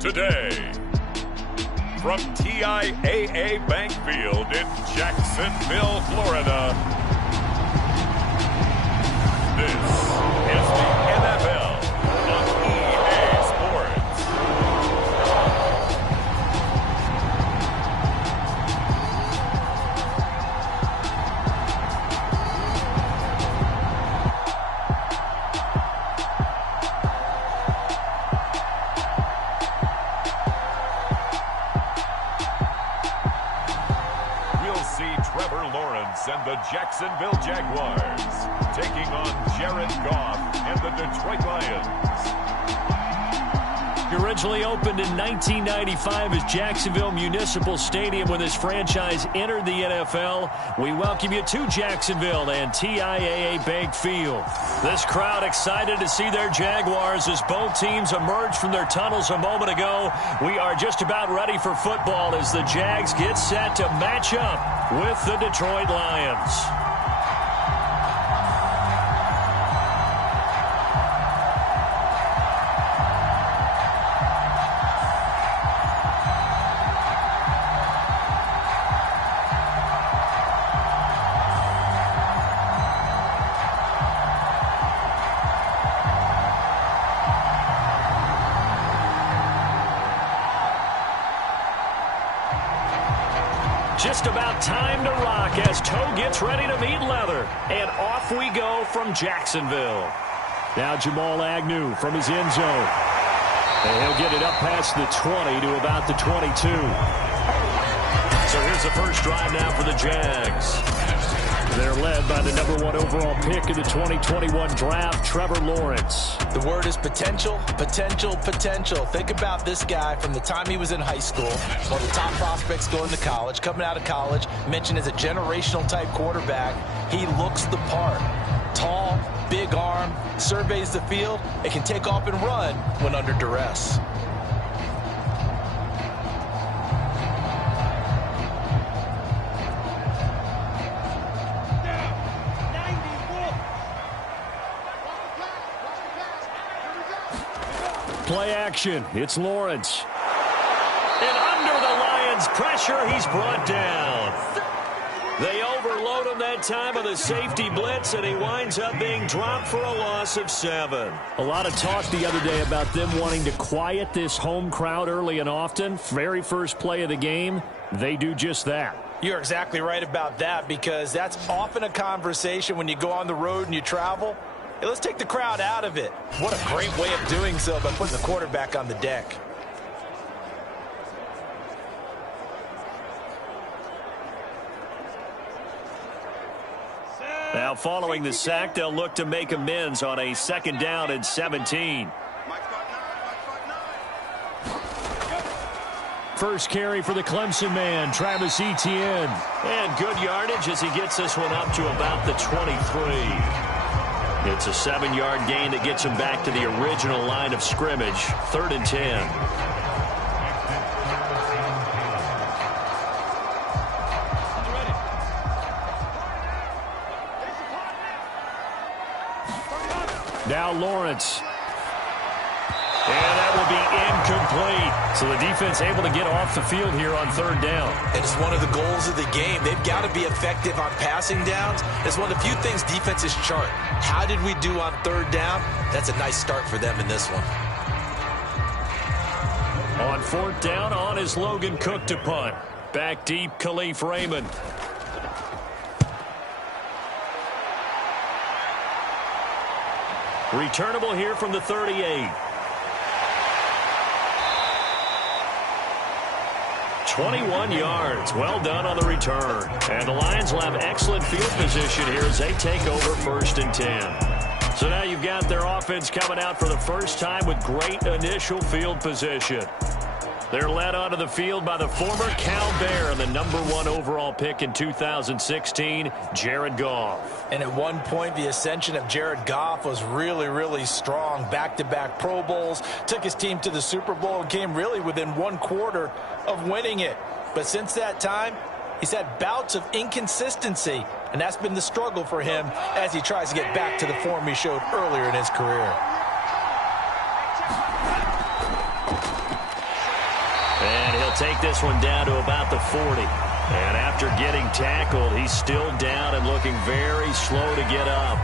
today. From TIAA Bank Field in Jacksonville, Florida, this is the NFL on EA Sports. And the Jacksonville Jaguars taking on Jared Goff and the Detroit Lions. He originally opened in 1995 as Jacksonville Municipal Stadium when this franchise entered the NFL. We welcome you to Jacksonville and TIAA Bank Field. This crowd excited to see their Jaguars as both teams emerged from their tunnels a moment ago. We are just about ready for football as the Jags get set to match up with the Detroit Lions. Just about time to rock as Toe gets ready to meet leather. And off we go from Jacksonville. Now Jamal Agnew from his end zone. And he'll get it up past the 20 to about the 22. So here's the first drive now for the Jags. They're led by the #1 overall pick in the 2021 draft, Trevor Lawrence. The word is potential, potential, potential. Think about this guy from the time he was in high school, one of the top prospects going to college, coming out of college, mentioned as a generational type quarterback. He looks the part. Tall, big arm, surveys the field, and can take off and run when under duress. Play action. It's Lawrence. And under the Lions' pressure, he's brought down. They overload him that time with a safety blitz, and he winds up being dropped for a loss of 7. A lot of talk the other day about them wanting to quiet this home crowd early and often. Very first play of the game, they do just that. You're exactly right about that, because that's often a conversation when you go on the road and you travel. Hey, let's take the crowd out of it. What a great way of doing so by putting the quarterback on the deck. Now following the sack, they'll look to make amends on a 2nd down and 17. First carry for the Clemson man, Travis Etienne. And good yardage as he gets this one up to about the 23. It's a 7-yard gain that gets him back to the original line of scrimmage. 3rd and 10. Now Lawrence. And that will be incomplete. So the defense able to get off the field here on 3rd down. And it's one of the goals of the game. They've got to be effective on passing downs. It's one of the few things defenses chart. How did we do on 3rd down? That's a nice start for them in this one. On 4th down, on is Logan Cook to punt. Back deep, Khalif Raymond. Returnable here from the 38. 21 yards. Well done on the return. And the Lions will have excellent field position here as they take over 1st and 10. So now you've got their offense coming out for the first time with great initial field position. They're led onto the field by the former Cal Bear and the #1 overall pick in 2016, Jared Goff. And at one point, the ascension of Jared Goff was really, really strong. Back-to-back Pro Bowls, took his team to the Super Bowl and came really within 1 quarter of winning it. But since that time, he's had bouts of inconsistency, and that's been the struggle for him as he tries to get back to the form he showed earlier in his career. take this one down to about the 40. And after getting tackled, he's still down and looking very slow to get up.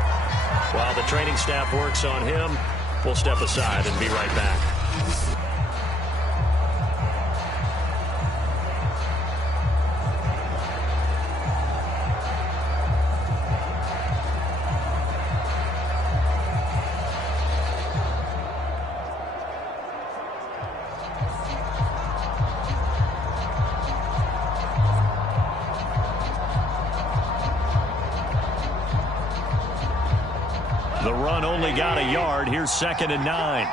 While the training staff works on him, we'll step aside and be right back. The run only got a yard. Here's 2nd and 9.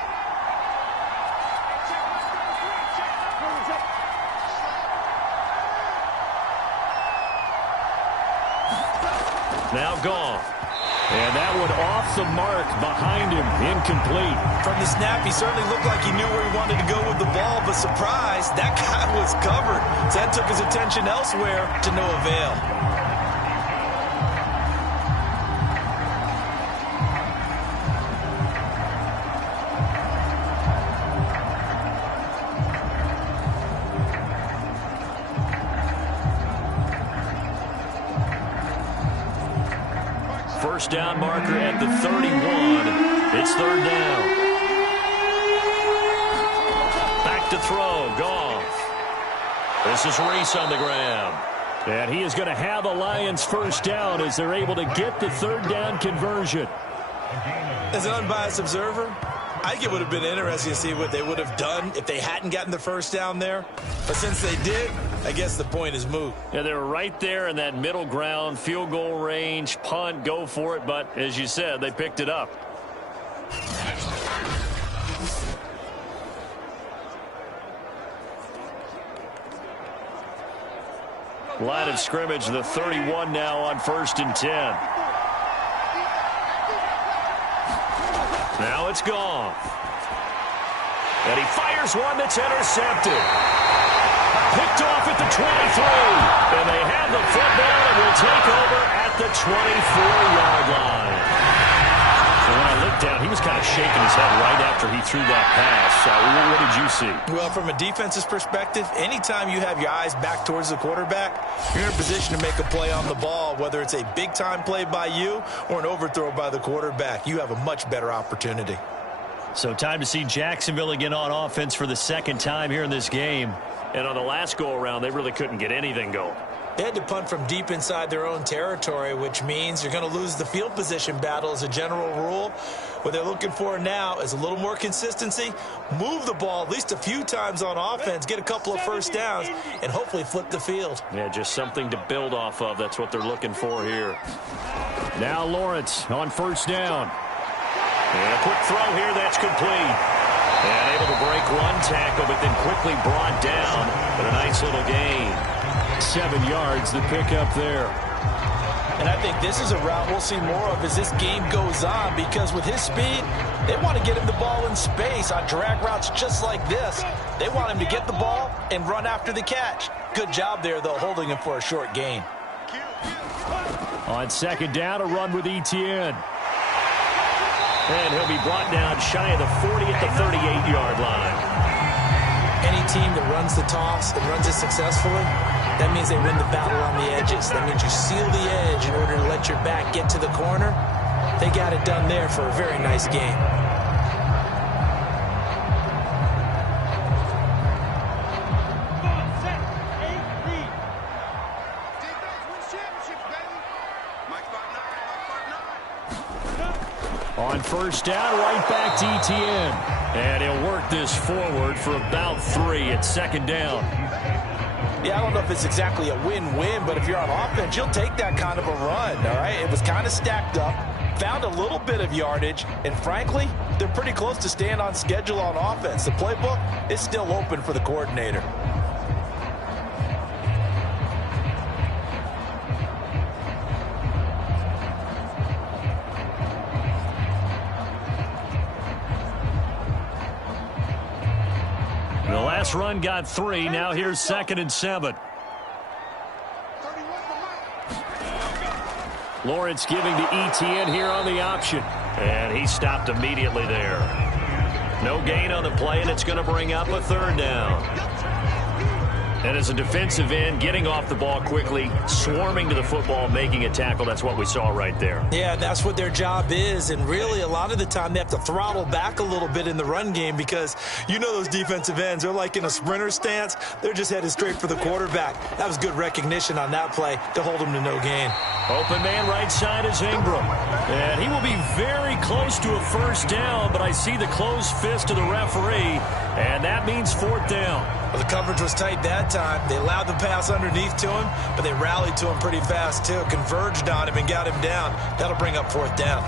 Now gone. And that one off the mark behind him. Incomplete. From the snap, he certainly looked like he knew where he wanted to go with the ball, but surprise, that guy was covered. So that took his attention elsewhere to no avail. First down marker at the 31. It's 3rd down. Back to throw. Goff. This is Reese on the ground. And he is going to have a Lions first down as they're able to get the 3rd down conversion. As an unbiased observer, I think it would have been interesting to see what they would have done if they hadn't gotten the first down there. But since they did, I guess the point is moot. Yeah, they were right there in that middle ground, field goal range, punt, go for it. But as you said, they picked it up. Line of scrimmage, the 31 now on 1st and 10. Now it's gone. And he fires one that's intercepted. Picked off at the 23. And they have the football and will take over at the 24-yard line. So when I looked down, he was kind of shaking his head right after he threw that pass. What did you see? Well, from a defense's perspective, anytime you have your eyes back towards the quarterback, you're in a position to make a play on the ball, whether it's a big-time play by you or an overthrow by the quarterback. You have a much better opportunity. So time to see Jacksonville again on offense for the 2nd time here in this game. And on the last go-around, they really couldn't get anything going. They had to punt from deep inside their own territory, which means you're going to lose the field position battle as a general rule. What they're looking for now is a little more consistency, move the ball at least a few times on offense, get a couple of first downs, and hopefully flip the field. Yeah, just something to build off of. That's what they're looking for here. Now Lawrence on 1st down. And a quick throw here, that's complete. And able to break one tackle, but then quickly brought down. But a nice little gain. 7 yards, the pickup there. And I think this is a route we'll see more of as this game goes on, because with his speed, they want to get him the ball in space on drag routes just like this. They want him to get the ball and run after the catch. Good job there, though, holding him for a short gain. On 2nd down, a run with Etienne. And he'll be brought down shy of the 40 at the 38-yard line. Any team that runs the toss and runs it successfully, that means they win the battle on the edges. That means you seal the edge in order to let your back get to the corner. They got it done there for a very nice game. On 1st down, right back to Etienne. And he'll work this forward for about 3 at 2nd down. Yeah, I don't know if it's exactly a win-win, but if you're on offense, you'll take that kind of a run, all right? It was kind of stacked up, found a little bit of yardage, and frankly, they're pretty close to staying on schedule on offense. The playbook is still open for the coordinator. The last run got 3. Now here's 2nd and 7. Lawrence giving to Etienne here on the option. And he stopped immediately there. No gain on the play, and it's going to bring up a 3rd down. And as a defensive end, getting off the ball quickly, swarming to the football, making a tackle, that's what we saw right there. Yeah, that's what their job is. And really, a lot of the time, they have to throttle back a little bit in the run game because you know those defensive ends, they're like in a sprinter stance. They're just headed straight for the quarterback. That was good recognition on that play to hold them to no gain. Open man right side is Ingram. And he will be very close to a first down, but I see the closed fist of the referee, and that means fourth down. Well, the coverage was tight that time. They allowed the pass underneath to him, but they rallied to him pretty fast, too. Converged on him and got him down. That'll bring up fourth down.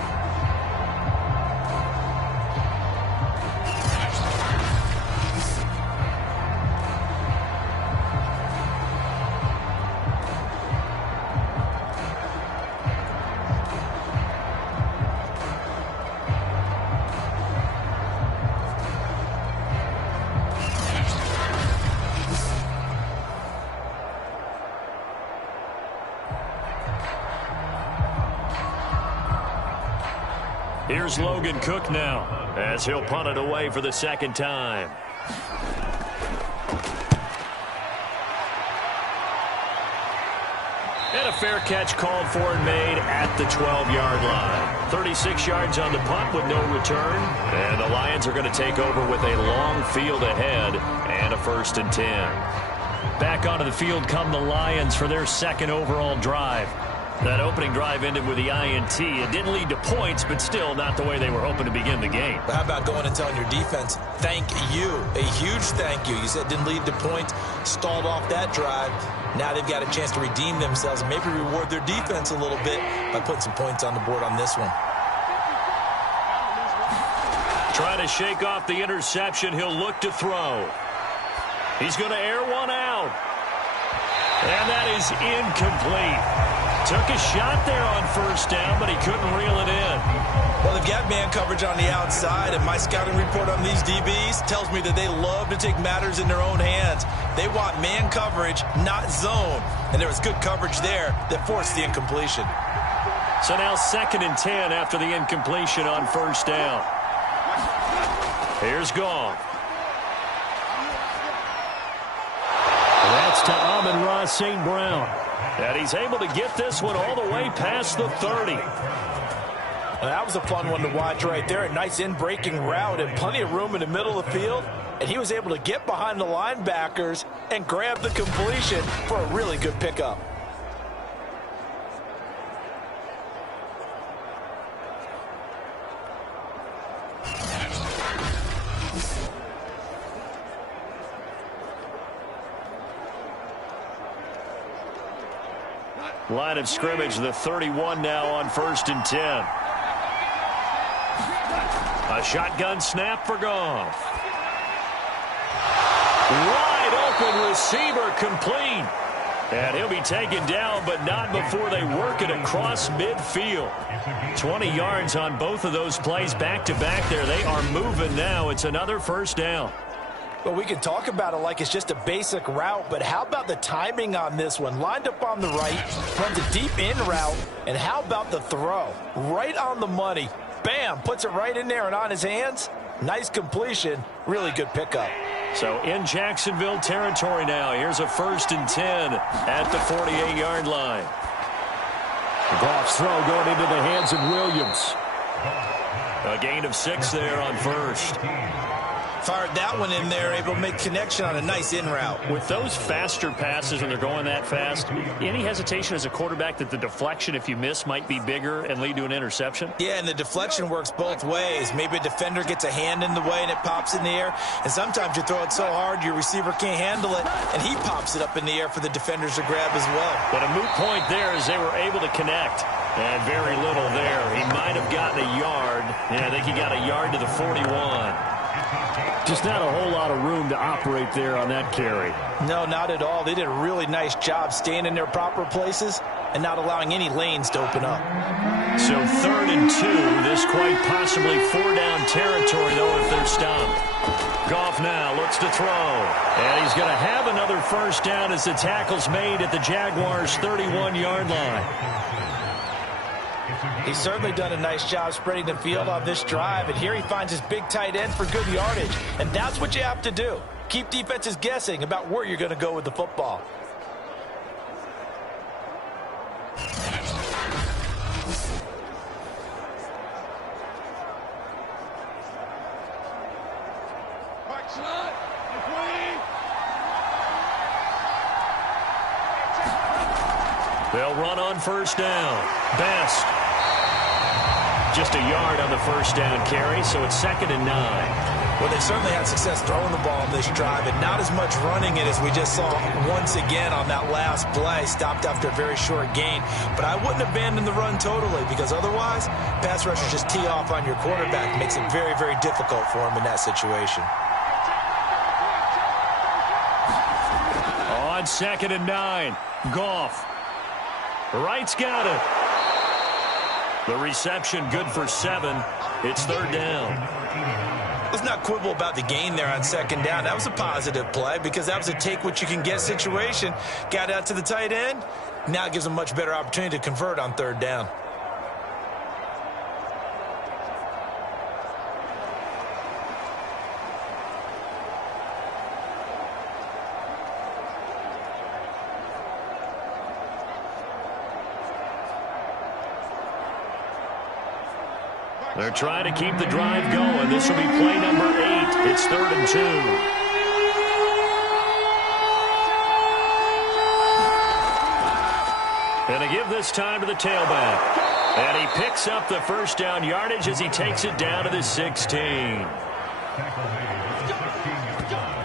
Here's Logan Cook now, as he'll punt it away for the second time. And a fair catch called for and made at the 12-yard line. 36 yards on the punt with no return. And the Lions are going to take over with a long field ahead and a 1st and 10. Back onto the field come the Lions for their second overall drive. That opening drive ended with the INT. It didn't lead to points, but still not the way they were hoping to begin the game. But how about going and telling your defense, thank you, a huge thank you. You said it didn't lead to points, stalled off that drive. Now they've got a chance to redeem themselves and maybe reward their defense a little bit by putting some points on the board on this one. Trying to shake off the interception. He'll look to throw. He's going to air one out. And that is incomplete. Took a shot there on first down, but he couldn't reel it in. Well, they've got man coverage on the outside, and my scouting report on these DBs tells me that they love to take matters in their own hands. They want man coverage, not zone. And there was good coverage there that forced the incompletion. So now 2nd and 10 after the incompletion on first down. Here's Goff. That's to Amon-Ra St. Brown. And he's able to get this one all the way past the 30. That was a fun one to watch right there. A nice in-breaking route and plenty of room in the middle of the field. And he was able to get behind the linebackers and grab the completion for a really good pickup. Line of scrimmage, the 31 now on 1st and 10. A shotgun snap for Goff. Wide open receiver complete. And he'll be taken down, but not before they work it across midfield. 20 yards on both of those plays back-to-back there. They are moving now. It's another first down. Well, we can talk about it like it's just a basic route, but how about the timing on this one? Lined up on the right, runs a deep in route, and how about the throw? Right on the money. Bam, puts it right in there and on his hands. Nice completion. Really good pickup. So in Jacksonville territory now. Here's a 1st and 10 at the 48-yard line. Goff's throw going into the hands of Williams. A gain of 6 there on first. Fired that one in there, able to make connection on a nice in route. With those faster passes when they're going that fast, any hesitation as a quarterback that the deflection, if you miss, might be bigger and lead to an interception? Yeah, and the deflection works both ways. Maybe a defender gets a hand in the way and it pops in the air. And sometimes you throw it so hard your receiver can't handle it, and he pops it up in the air for the defenders to grab as well. But a moot point there is they were able to connect. And very little there. He might have gotten a yard. Yeah, I think he got a yard to the 41. Just not a whole lot of room to operate there on that carry. No, not at all. They did a really nice job staying in their proper places and not allowing any lanes to open up. So 3rd and 2. This quite possibly 4-down territory, though, if they're stopped. Goff now looks to throw. And he's going to have another first down as the tackle's made at the Jaguars' 31-yard line. He's certainly done a nice job spreading the field on this drive, and here he finds his big tight end for good yardage. And that's what you have to do. keep defenses guessing about where you're going to go with the football. They'll run on first down. Best. Just a yard on the first down carry, so it's 2nd and 9. Well, they certainly had success throwing the ball on this drive, and not as much running it as we just saw once again on that last play. Stopped after a very short gain. But I wouldn't abandon the run totally, because otherwise, pass rushers just tee off on your quarterback. It makes it very, very difficult for him in that situation. On 2nd and 9, Goff. Wright's got it. The reception good for 7. It's 3rd down. Let's not quibble about the gain there on 2nd down. That was a positive play because that was a take-what-you-can-get situation. Got out to the tight end. Now it gives them a much better opportunity to convert on 3rd down. They're trying to keep the drive going. This will be play number 8. It's 3rd and 2. And they give this time to the tailback. And he picks up the first down yardage as he takes it down to the 16.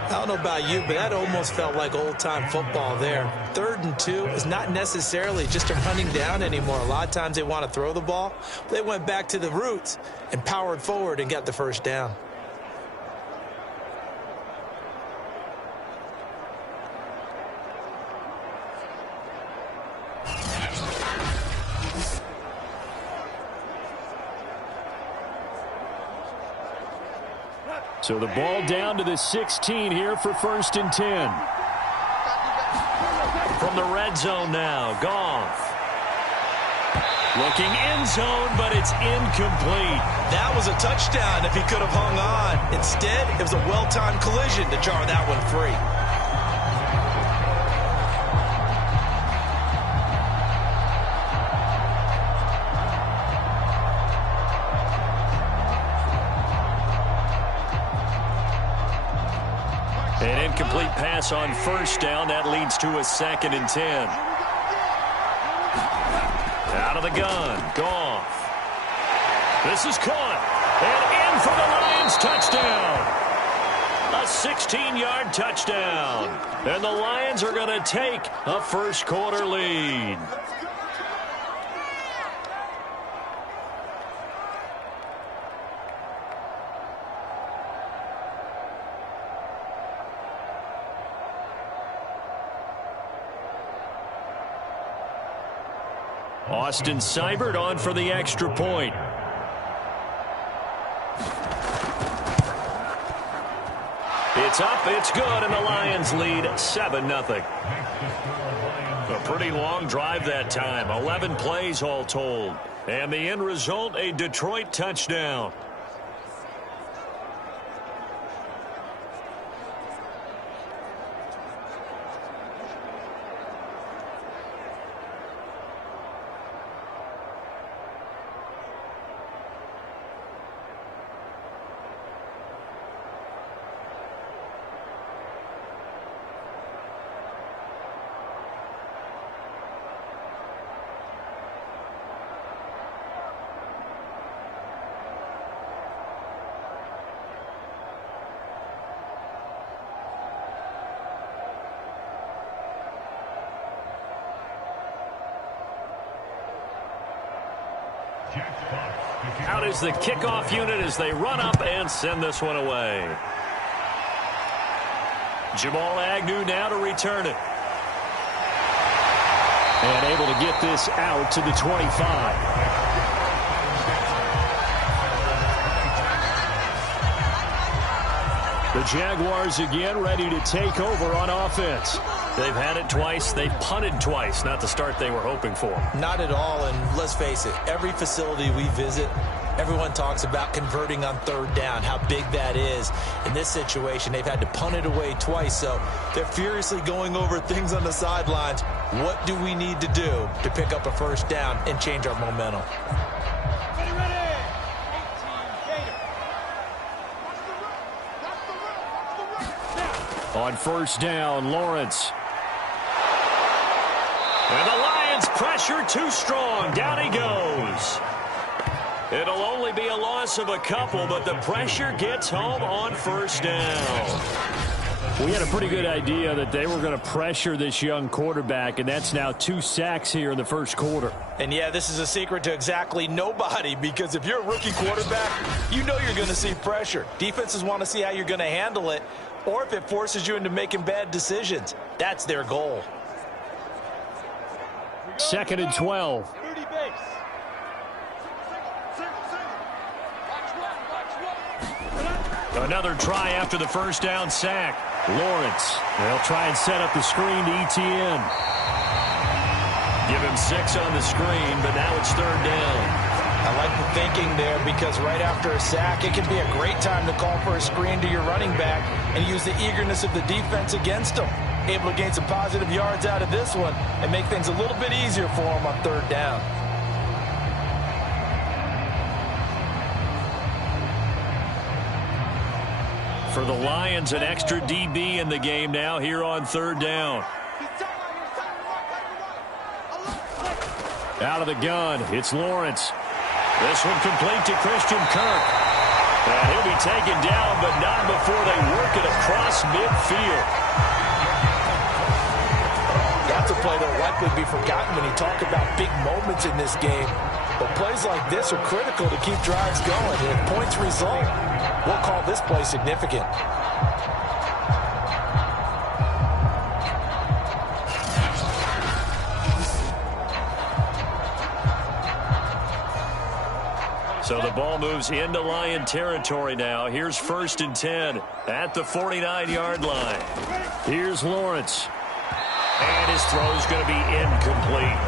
I don't know about you, but that almost felt like old-time football there. 3rd and 2 is not necessarily just a running down anymore. A lot of times they want to throw the ball. They went back to the roots and powered forward and got the first down. So the ball down to the 16 here for 1st and 10. From the red zone now, Goff. Looking end zone, but it's incomplete. That was a touchdown if he could have hung on. Instead, it was a well-timed collision to jar that one free. An incomplete pass on 1st down. That leads to a 2nd and 10. Out of the gun. Goff. This is caught. And in for the Lions touchdown. A 16-yard touchdown. And the Lions are going to take a first-quarter lead. Austin Seibert on for the extra point. It's up, it's good, and the Lions lead 7-0. A pretty long drive that time, 11 plays all told. And the end result, a Detroit touchdown. Out is the kickoff unit as they run up and send this one away. Jamal Agnew now to return it. And able to get this out to the 25. The Jaguars again ready to take over on offense. They've had it twice. They've punted twice. Not the start they were hoping for. Not at all, and let's face it, every facility we visit, Everyone talks about converting on third down, how big that is. In this situation, they've had to punt it away twice, so they're furiously going over things on the sidelines. What do we need to do to pick up a first down and change our momentum? On first down, Lawrence. And the Lions pressure too strong. Down he goes. It'll only be a loss of a couple, but the pressure gets home on first down. We had a pretty good idea that they were going to pressure this young quarterback, and that's now 2 sacks here in the first quarter. And yeah, this is a secret to exactly nobody, because if you're a rookie quarterback, you know you're going to see pressure. Defenses want to see how you're going to handle it, or if it forces you into making bad decisions. That's their goal. 2nd and 12. Another try after the first down sack. Lawrence. They'll try and set up the screen to ETN. Give him 6 on the screen, but now it's 3rd down. I like the thinking there, because right after a sack, it can be a great time to call for a screen to your running back and use the eagerness of the defense against them. Able to gain some positive yards out of this one and make things a little bit easier for them on 3rd down. For the Lions, an extra DB in the game now here on 3rd down. Out of the gun, it's Lawrence. This one complete to Christian Kirk. And he'll be taken down, but not before they work it across midfield. That's a play that will likely be forgotten when you talk about big moments in this game. But plays like this are critical to keep drives going. And if points result, we'll call this play significant. So the ball moves into Lion territory now. Here's 1st and 10 at the 49-yard line. Here's Lawrence. And his throw's going to be incomplete.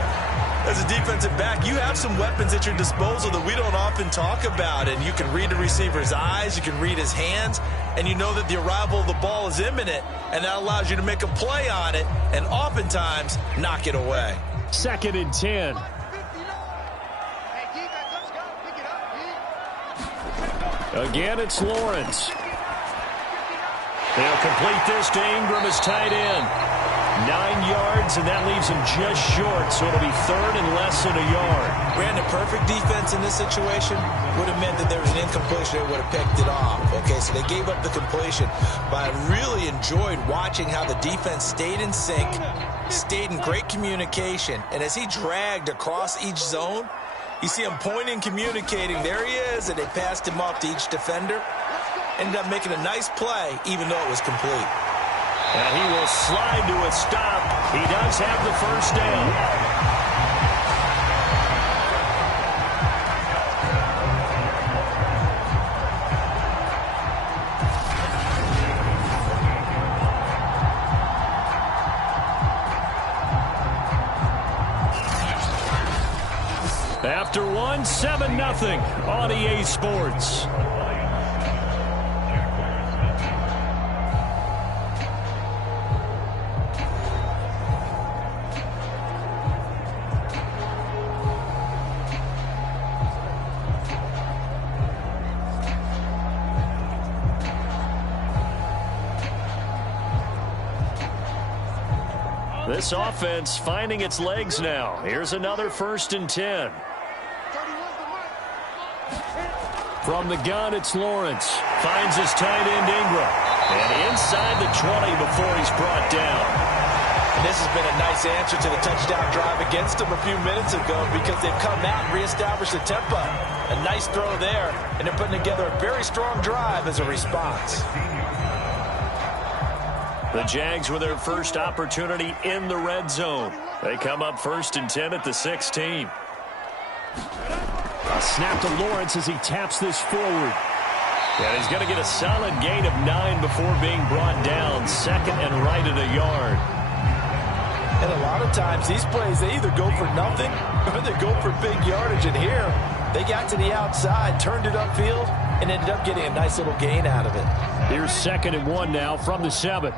As a defensive back, you have some weapons at your disposal that we don't often talk about. And you can read the receiver's eyes, you can read his hands, and you know that the arrival of the ball is imminent, and that allows you to make a play on it and oftentimes knock it away. 2nd and 10. Again, it's Lawrence. They'll complete this to Ingram as tight end. 9 yards, and that leaves him just short, so it'll be 3rd and less than a yard. Brandon, perfect defense in this situation would have meant that there was an incompletion. They would have picked it off. Okay, so they gave up the completion. But I really enjoyed watching how the defense stayed in sync, stayed in great communication, and as he dragged across each zone, you see him pointing, communicating. There he is, and they passed him off to each defender. Ended up making a nice play, even though it was complete. And he will slide to a stop. He does have the first down. After one, 7-0 on EA Sports. This offense finding its legs now. Here's another 1st and 10. From the gun, it's Lawrence. Finds his tight end, Ingram. And inside the 20 before he's brought down. And this has been a nice answer to the touchdown drive against them a few minutes ago, because they've come out and reestablished the tempo. A nice throw there, and they're putting together a very strong drive as a response. The Jags with their first opportunity in the red zone. They come up 1st and 10 at the 16. A snap to Lawrence as he taps this forward. And he's going to get a solid gain of 9 before being brought down. 2nd and right at a yard. And a lot of times these plays, they either go for nothing or they go for big yardage. And here, They got to the outside, turned it upfield, and ended up getting a nice little gain out of it. Here's 2nd and 1 now from the 7.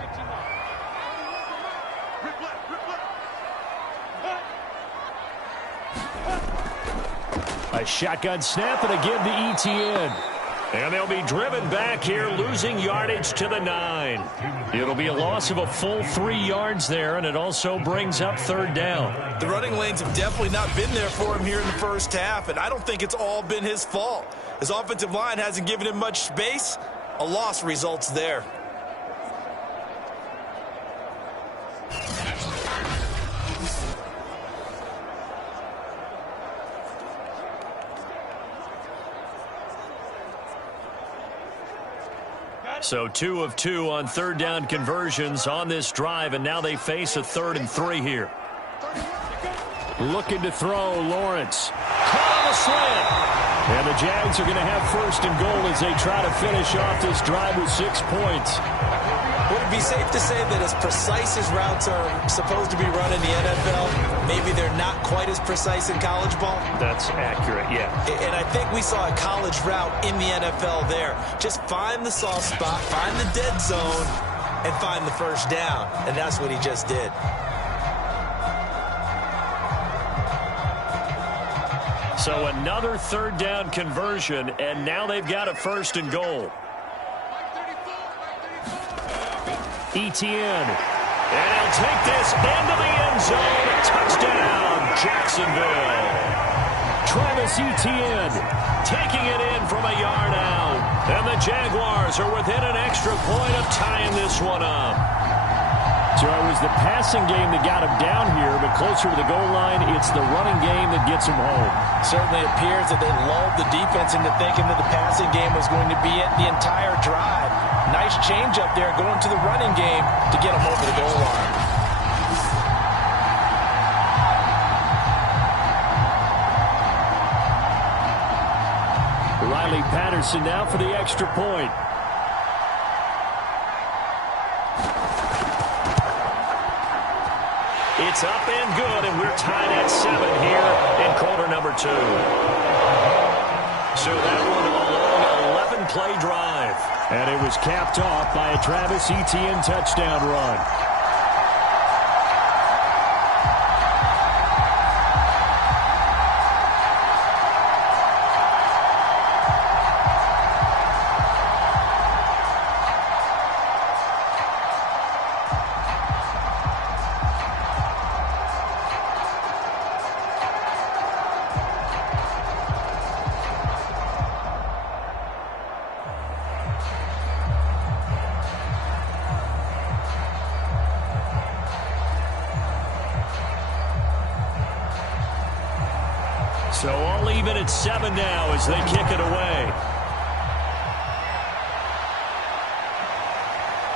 A shotgun snap and again to Etienne. And they'll be driven back here, losing yardage to the 9. It'll be a loss of a full 3 yards there, and it also brings up 3rd down. The running lanes have definitely not been there for him here in the first half, and I don't think it's all been his fault. His offensive line hasn't given him much space. A loss results there. So 2 of 2 on 3rd down conversions on this drive, and now they face a 3rd and 3 here. Looking to throw, Lawrence. Caught on a slant. And the Jags are going to have 1st and goal as they try to finish off this drive with 6 points. Would it be safe to say that as precise as routes are supposed to be run in the NFL, maybe they're not quite as precise in college ball? That's accurate, yeah. And I think we saw a college route in the NFL there. Just find the soft spot, find the dead zone, and find the 1st down. And that's what he just did. So another 3rd down conversion, and now they've got a 1st and goal. Etienne. And he'll take this into the end zone. Touchdown, Jacksonville. Travis Etienne taking it in from a yard out. And the Jaguars are within an extra point of tying this one up. So it was the passing game that got him down here, but closer to the goal line, it's the running game that gets him home. Certainly appears that they lulled the defense into thinking that the passing game was going to be it the entire drive. Nice change up there going to the running game to get him over the goal line. Riley Patterson now for the extra point. It's up and good, and we're tied at 7 here in quarter number 2. So that one a long 11-play drive. And it was capped off by a Travis Etienne touchdown run. So all even at 7 now as they kick it away.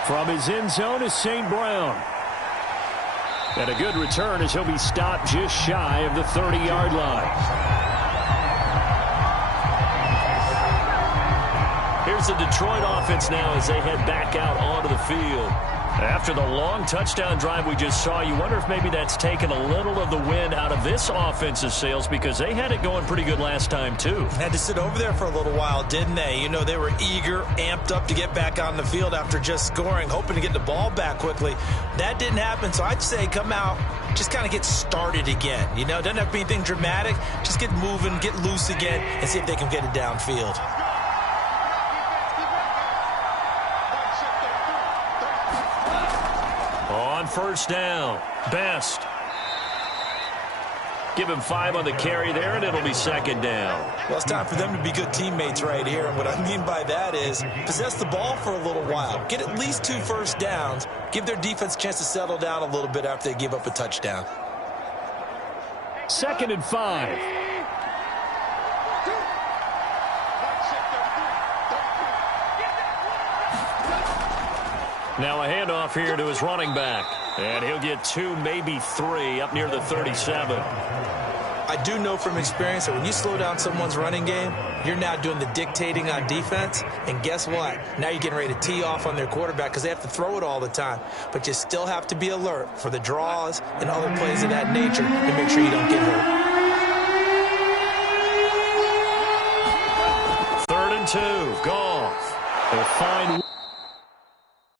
From his end zone is St. Brown. And a good return as he'll be stopped just shy of the 30-yard line. Here's the Detroit offense now as they head back out onto the field. After the long touchdown drive we just saw, you wonder if maybe that's taken a little of the wind out of this offensive sails because they had it going pretty good last time, too. Had to sit over there for a little while, didn't they? You know, they were eager, amped up to get back on the field after just scoring, hoping to get the ball back quickly. That didn't happen, so I'd say come out, just kind of get started again. You know, doesn't have to be anything dramatic. Just get moving, get loose again, and see if they can get it downfield. On 1st down, Best. Give him 5 on the carry there, and it'll be 2nd down. Well, it's time for them to be good teammates right here. And what I mean by that is possess the ball for a little while. Get at least 2 first downs. Give their defense a chance to settle down a little bit after they give up a touchdown. 2nd and 5. Now a handoff here to his running back. And he'll get 2, maybe 3 up near the 37. I do know from experience that when you slow down someone's running game, you're now doing the dictating on defense. And guess what? Now you're getting ready to tee off on their quarterback because they have to throw it all the time. But you still have to be alert for the draws and other plays of that nature to make sure you don't get hurt. 2. Goff will find